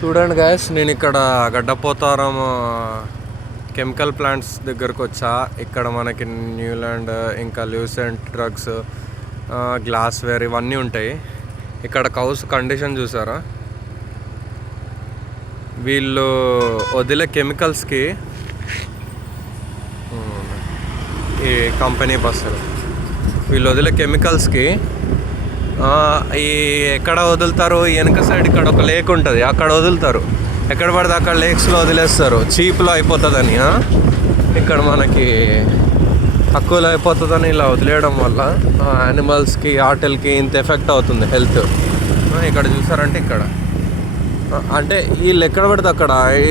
చూడండి గాయస్, నేను ఇక్కడ గడ్డపోతారం కెమికల్ ప్లాంట్స్ దగ్గరకు వచ్చా. ఇక్కడ మనకి న్యూలాండ్, ఇంకా ల్యూసెంట్ డ్రగ్స్, గ్లాస్ వేర్ ఇవన్నీ ఉంటాయి. ఇక్కడ కౌస్ కండిషన్ చూసారా? వీళ్ళు వదిలే కెమికల్స్కి ఈ కంపెనీ బస్సులు వీళ్ళు వదిలే కెమికల్స్కి ఈ ఎక్కడ వదులుతారు? వెనక సైడ్ ఇక్కడ ఒక లేక్ ఉంటుంది, అక్కడ వదులుతారు. ఎక్కడ పడితే అక్కడ లేక్స్లో వదిలేస్తారు, చీప్లో అయిపోతుందని. ఇక్కడ మనకి తక్కువలో అయిపోతుందని ఇలా వదిలేయడం వల్ల యానిమల్స్కి, ఆటలకి ఇంత ఎఫెక్ట్ అవుతుంది హెల్త్. ఇక్కడ చూసారంటే ఇక్కడ అంటే వీళ్ళు ఎక్కడ పడితే అక్కడ ఈ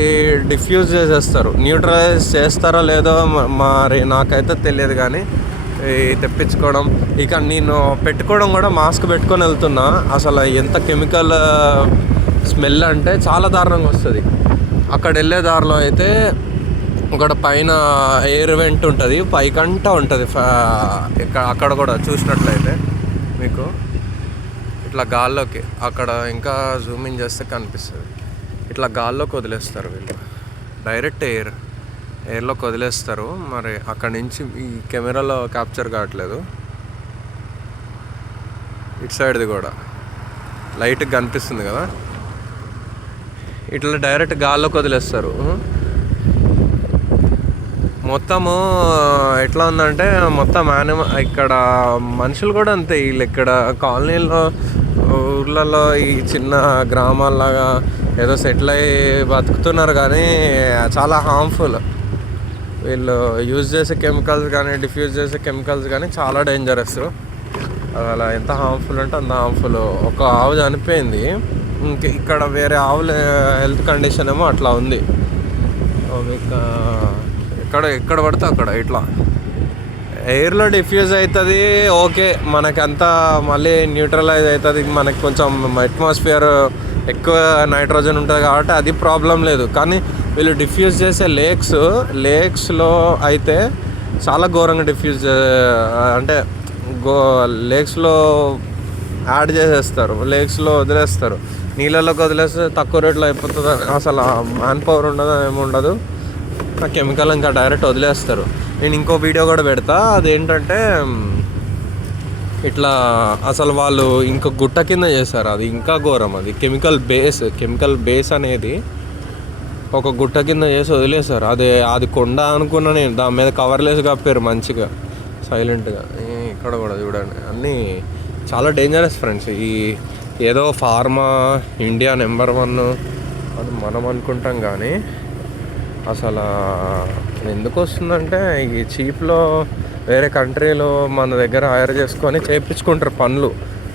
డిఫ్యూజ్ చేసేస్తారు. న్యూట్రలైజ్ చేస్తారో లేదో మరి నాకైతే తెలియదు, కానీ తెప్పించుకోవడం. ఇక నేను పెట్టుకోవడం కూడా మాస్క్ పెట్టుకొని వెళ్తున్నా. అసలు ఎంత కెమికల్ స్మెల్ అంటే చాలా దారుణంగా వస్తుంది. అక్కడ వెళ్ళే దారిలో అయితే ఒకటి పైన ఎయిర్ వెంట్ ఉంటుంది, పైకంటా ఉంటుంది. అక్కడ కూడా చూసినట్లయితే మీకు ఇట్లా గాల్లోకి, అక్కడ ఇంకా జూమింగ్ చేస్తే కనిపిస్తుంది, ఇట్లా గాల్లోకి వదిలేస్తారు వీళ్ళు. డైరెక్ట్ ఎయిర్లోకి వదిలేస్తారు. మరి అక్కడి నుంచి ఈ కెమెరాలో క్యాప్చర్ కావట్లేదు. ఇటు సైడ్ది కూడా లైట్గా కనిపిస్తుంది కదా, ఇట్లా డైరెక్ట్ గాల్లోకి వదిలేస్తారు. మొత్తము ఎట్లా ఉందంటే మొత్తం ఇక్కడ మనుషులు కూడా అంతే. వీళ్ళు ఇక్కడ కాలనీలో, ఊర్లలో, ఈ చిన్న గ్రామాల్లాగా ఏదో సెటిల్ అయ్యి బతుకుతున్నారు, కానీ చాలా హార్మ్ఫుల్. వీళ్ళు యూజ్ చేసే కెమికల్స్ కానీ, డిఫ్యూజ్ చేసే కెమికల్స్ కానీ చాలా డేంజరస్. అలా ఎంత హార్మ్ఫుల్ అంటే అంత హార్మ్ఫుల్. ఒక ఆవు చనిపోయింది, ఇక్కడ వేరే ఆవుల హెల్త్ కండిషన్ ఏమో అట్లా ఉంది. మీకు ఎక్కడ పడితే అక్కడ ఇట్లా ఎయిర్లో డిఫ్యూజ్ అవుతుంది. ఓకే, మనకంతా మళ్ళీ న్యూట్రలైజ్ అవుతుంది. మనకి కొంచెం అట్మాస్ఫియర్ ఎక్కువ నైట్రోజన్ ఉంటుంది కాబట్టి అది ప్రాబ్లం లేదు. కానీ వీళ్ళు డిఫ్యూజ్ చేసే లేక్స్లో అయితే చాలా ఘోరంగా డిఫ్యూజ్, అంటే లేక్స్లో యాడ్ చేసేస్తారు, లేక్స్లో వదిలేస్తారు. నీళ్ళలోకి వదిలేస్తే తక్కువ రేట్లో అయిపోతుంది. అసలు మ్యాన్ పవర్ ఉండదు, ఏముండదు. ఆ కెమికల్ ఇంకా డైరెక్ట్ వదిలేస్తారు. నేను ఇంకో వీడియో కూడా పెడతా. అదేంటంటే ఇట్లా అసలు వాళ్ళు ఇంకో గుట్ట కింద చేస్తారు, అది ఇంకా ఘోరం. అది కెమికల్ బేస్ అనేది ఒక గుట్ట కింద చేసి వదిలేస్తారు. అది కొండ అనుకున్నా నేను. దాని మీద కవర్లేసి కప్పారు మంచిగా సైలెంట్గా. ఇక్కడ కూడా చూడండి, అన్నీ చాలా డేంజరస్ ఫ్రెండ్స్. ఏదో ఫార్మా ఇండియా నెంబర్ 1 అని మనం అనుకుంటాం, కానీ అసలు ఎందుకు వస్తుందంటే ఈ చీప్లో వేరే కంట్రీలో మన దగ్గర హైర్ చేసుకొని చేయించుకుంటారు పనులు.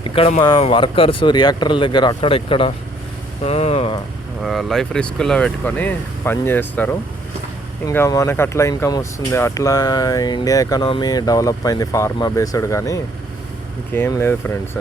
ఇక్కడ మా వర్కర్స్ రియాక్టర్ల దగ్గర అక్కడ ఇక్కడ లైఫ్ రిస్క్లో పెట్టుకొని పని చేస్తారు. ఇంకా మనకు అట్లా ఇన్కమ్ వస్తుంది. అట్లా ఇండియా ఎకానమీ డెవలప్ అయింది ఫార్మా బేస్డ్, కానీ ఇంకేం లేదు ఫ్రెండ్స్.